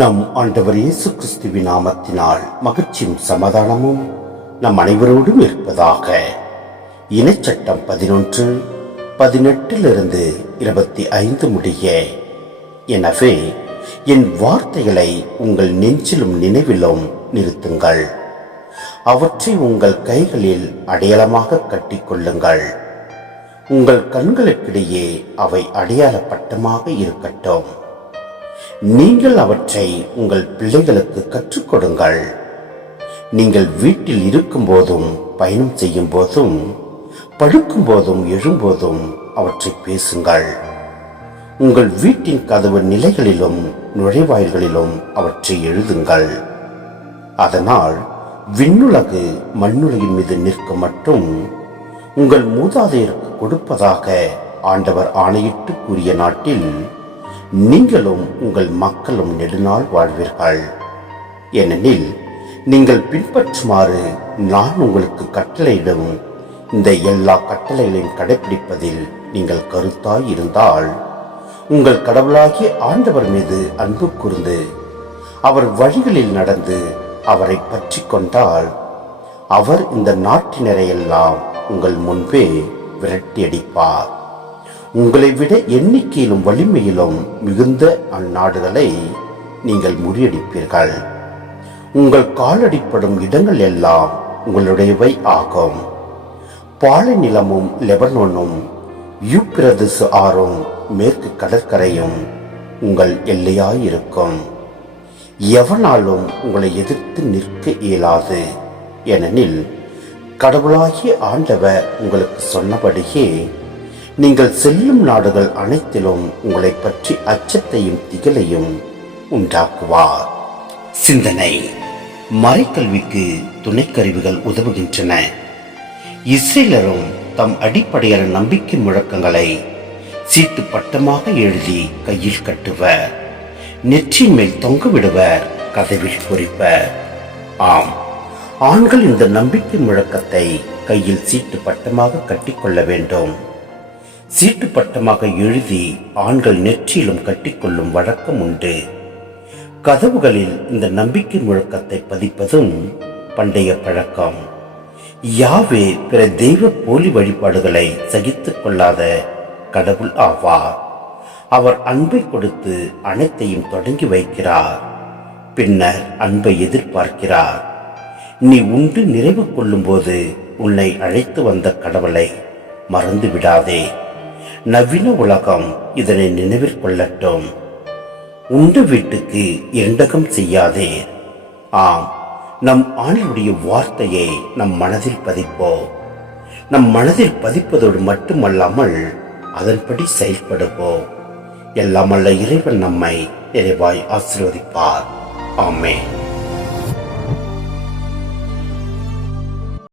நம் ஆண்டவர் இயேசு கிறிஸ்துவின் நாமத்தினால் மகிழ்ச்சியும் சமாதானமும் நம் அனைவரோடும் இருப்பதாக. இனச்சட்டம் பதினொன்று பதினெட்டிலிருந்து இருபத்தி ஐந்து முடிய. எனவே என் வார்த்தைகளை உங்கள் நெஞ்சிலும் நினைவிலும் நிறுத்துங்கள். அவற்றை உங்கள் கைகளில் அடையாளமாக கட்டிக்கொள்ளுங்கள். உங்கள் கண்களுக்கிடையே அவை அடையாள பட்டமாக இருக்கட்டும். நீங்கள் அவற்றை உங்கள் பிள்ளைகளுக்கு கற்றுக் கொடுங்கள். நீங்கள் வீட்டில் இருக்கும் போதும் பயணம் செய்யும் போதும் படுக்கும் போதும் எழும்போதும் அவற்றை பேசுங்கள். உங்கள் வீட்டின் கதவு நிலைகளிலும் நுழைவாயில்களிலும் அவற்றை எழுதுங்கள். அதனால் விண்ணுலகு மண்ணுலகின் மீது நிற்க மட்டும் உங்கள் மூதாதையருக்கு கொடுப்பதாக ஆண்டவர் ஆணையிட்டு கூறிய நாட்டில் நீங்களும் உங்கள் மக்களும் நெடுநாள் வாழ்வீர்கள். ஏனெனில் நீங்கள் பின்பற்றுமாறு நான் உங்களுக்கு கட்டளையிடும். இந்த எல்லா கட்டளைகளையும் கடைபிடிப்பதில் நீங்கள் கருத்தாய் இருந்தால் உங்கள் கடவுளாகிய ஆண்டவர் மீது அன்பு கூர்ந்து அவர் வழிகளில் நடந்து அவரை பற்றி கொண்டால் அவர் இந்த நாட்டினரையெல்லாம் உங்கள் முன்பே விரட்டியடிப்பார். உங்களை விட எண்ணிக்கையிலும் வலிமையிலும் மிகுந்த அந்நாடுகளை நீங்கள் முறியடிப்பீர்கள். உங்கள் காலடிப்படும் இடங்கள் எல்லாம் உங்களுடையவை ஆகும். பாலை நிலமும் லெபனோனும் யூப்பிரதசு ஆறும் மேற்கு கடற்கரையும் உங்கள் எல்லையாயிருக்கும். எவனாலும் உங்களை எதிர்த்து நிற்க இயலாது. ஏனெனில் கடவுளாகிய ஆண்டவர் உங்களுக்கு சொன்னபடியே நீங்கள் செல்லும் நாடுகள் அனைத்திலும் உங்களை பற்றி அச்சத்தையும் திகழையும் உண்டாக்குவார். சிந்தனை. மறைக்கல்விக்கு துணைக்கருவிகள் உதவுகின்றன. இஸ்ரேலரும் தம் அடிப்படையான நம்பிக்கை முழக்கங்களை சீட்டு பட்டமாக எழுதி கையில் கட்டுவர். நெற்றின் மேல் தொங்க விடுவர் கதவில் குறிப்பர் ஆம். ஆண்கள் இந்த நம்பிக்கை முழக்கத்தை கையில் சீட்டு பட்டமாக கட்டிக்கொள்ள வேண்டும். சீட்டு பட்டமாக எழுதி ஆண்கள் நெற்றியிலும் கட்டிக்கொள்ளும் வழக்கம் உண்டு. கதவுகளில் இந்த நம்பிக்கை முழக்கத்தை பதிப்பதும் பண்டைய பழக்கம். யாவே பிற தெய்வ போலி வழிபாடுகளை சகித்துக் கொள்ளாத கடவுள் ஆவார். அவர் அன்பை கொடுத்து அனைத்தையும் தொடங்கி வைக்கிறார். பின்னர் அன்பை எதிர்பார்க்கிறார். நீ உண்டு நிறைவு கொள்ளும்போது உன்னை அழைத்து வந்த கடவுளை மறந்து விடாதே நவீன உலகம் இதனை நினைவில் கொள்ளட்டும். உண்டு வீட்டுக்கு இரண்டகம் செய்யாதே. ஆம் நம் ஆணையுடைய வார்த்தையை நம் மனதில் பதிப்போம். நம் மனதில் பதிப்பதோடு மட்டுமல்லாமல் அதன்படி செயல்படுவோம். எல்லாம் அல்ல இறைவன் நம்மை நிறைவாய் ஆசீர்வதிப்பார். ஆமே